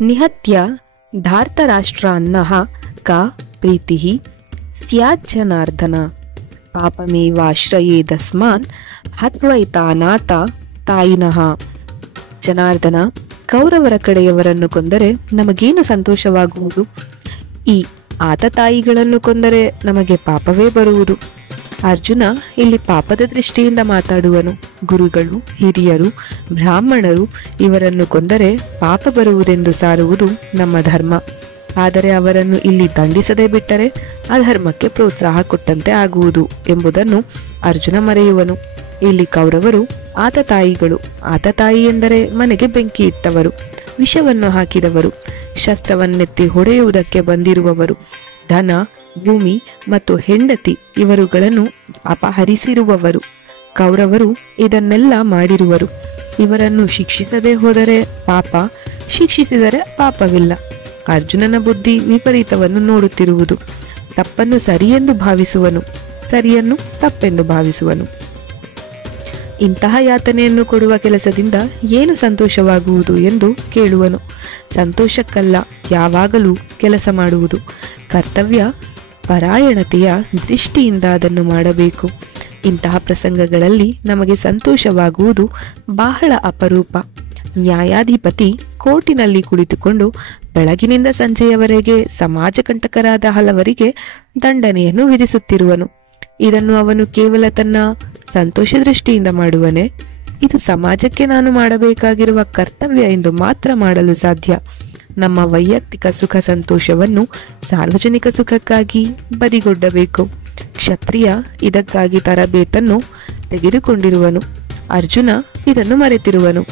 ನಿಹತ್ಯ ಧಾರ್ತರಾಷ್ಟ್ರಾನ್ನಃ ಕಾ ಪ್ರೀತಿಃ ಸ್ಯಾತ್ ಜನಾರ್ದನ ಪಾಪಮೇವಾಶ್ರಯೇದಸ್ಮಾನ್ ಹತ್ವೈತಾನಾಥ ತಾಯಿನಃ. ಜನಾರ್ದನ, ಕೌರವರ ಕಡೆಯವರನ್ನು ಕೊಂದರೆ ನಮಗೇನು ಸಂತೋಷವಾಗುವುದು? ಈ ಆತತಾಯಿಗಳನ್ನು ಕೊಂದರೆ ನಮಗೆ ಪಾಪವೇ ಬರುವುದು. ಅರ್ಜುನ ಇಲ್ಲಿ ಪಾಪದ ದೃಷ್ಟಿಯಿಂದ ಮಾತಾಡುವನು. ಗುರುಗಳು, ಹಿರಿಯರು, ಬ್ರಾಹ್ಮಣರು ಇವರನ್ನು ಕೊಂದರೆ ಪಾಪ ಬರುವುದೆಂದು ಸಾರುವುದು ನಮ್ಮ ಧರ್ಮ. ಆದರೆ ಅವರನ್ನು ಇಲ್ಲಿ ದಂಡಿಸದೆ ಬಿಟ್ಟರೆ ಅಧರ್ಮಕ್ಕೆ ಪ್ರೋತ್ಸಾಹ ಕೊಟ್ಟಂತೆ ಆಗುವುದು ಎಂಬುದನ್ನು ಅರ್ಜುನ ಮರೆಯುವನು. ಇಲ್ಲಿ ಕೌರವರು ಆತತಾಯಿಗಳು. ಆತತಾಯಿ ಎಂದರೆ ಮನೆಗೆ ಬೆಂಕಿ ಇಟ್ಟವರು, ವಿಷವನ್ನು ಹಾಕಿದವರು, ಶಸ್ತ್ರವನ್ನೆತ್ತಿ ಹೊಡೆಯುವುದಕ್ಕೆ ಬಂದಿರುವವರು, ಧನ, ಭೂಮಿ ಮತ್ತು ಹೆಂಡತಿ ಇವರುಗಳನ್ನು ಅಪಹರಿಸಿರುವವರು. ಕೌರವರು ಇದನ್ನೆಲ್ಲ ಮಾಡಿರುವರು. ಇವರನ್ನು ಶಿಕ್ಷಿಸದೆ ಹೋದರೆ ಪಾಪ, ಶಿಕ್ಷಿಸಿದರೆ ಪಾಪವಿಲ್ಲ. ಅರ್ಜುನನ ಬುದ್ಧಿ ವಿಪರೀತವನ್ನು ನೋಡುತ್ತಿರುವುದು. ತಪ್ಪನ್ನು ಸರಿಯೆಂದು ಭಾವಿಸುವನು, ಸರಿಯನ್ನು ತಪ್ಪೆಂದು ಭಾವಿಸುವನು. ಇಂತಹ ಯಾತನೆಯನ್ನು ಕೊಡುವ ಕೆಲಸದಿಂದ ಏನು ಸಂತೋಷವಾಗುವುದು ಎಂದು ಕೇಳುವನು. ಸಂತೋಷಕ್ಕಲ್ಲ, ಯಾವಾಗಲೂ ಕೆಲಸ ಮಾಡುವುದು. ಕರ್ತವ್ಯ ಪರಾಯಣತೆಯ ದೃಷ್ಟಿಯಿಂದ ಅದನ್ನು ಮಾಡಬೇಕು. ಇಂತಹ ಪ್ರಸಂಗಗಳಲ್ಲಿ ನಮಗೆ ಸಂತೋಷವಾಗುವುದು ಬಹಳ ಅಪರೂಪ. ನ್ಯಾಯಾಧಿಪತಿ ಕೋರ್ಟಿನಲ್ಲಿ ಕುಳಿತುಕೊಂಡು ಬೆಳಗಿನಿಂದ ಸಂಜೆಯವರೆಗೆ ಸಮಾಜ ಕಂಟಕರಾದ ಹಲವರಿಗೆ ದಂಡನೆಯನ್ನು ವಿಧಿಸುತ್ತಿರುವನು. ಇದನ್ನು ಅವನು ಕೇವಲ ತನ್ನ ಸಂತೋಷ ದೃಷ್ಟಿಯಿಂದ ಮಾಡುವನೇ? ಇದು ಸಮಾಜಕ್ಕೆ ನಾನು ಮಾಡಬೇಕಾಗಿರುವ ಕರ್ತವ್ಯ ಎಂದು ಮಾತ್ರ ಮಾಡಲು ಸಾಧ್ಯ. ನಮ್ಮ ವೈಯಕ್ತಿಕ ಸುಖ ಸಂತೋಷವನ್ನು ಸಾರ್ವಜನಿಕ ಸುಖಕ್ಕಾಗಿ ಬದಿಗೊಡ್ಡಬೇಕು. ಕ್ಷತ್ರಿಯ ಇದಕ್ಕಾಗಿ ತರಬೇತನ್ನು ತೆಗೆದುಕೊಂಡಿರುವನು. ಅರ್ಜುನ ಇದನ್ನು ಮರೆತಿರುವನು.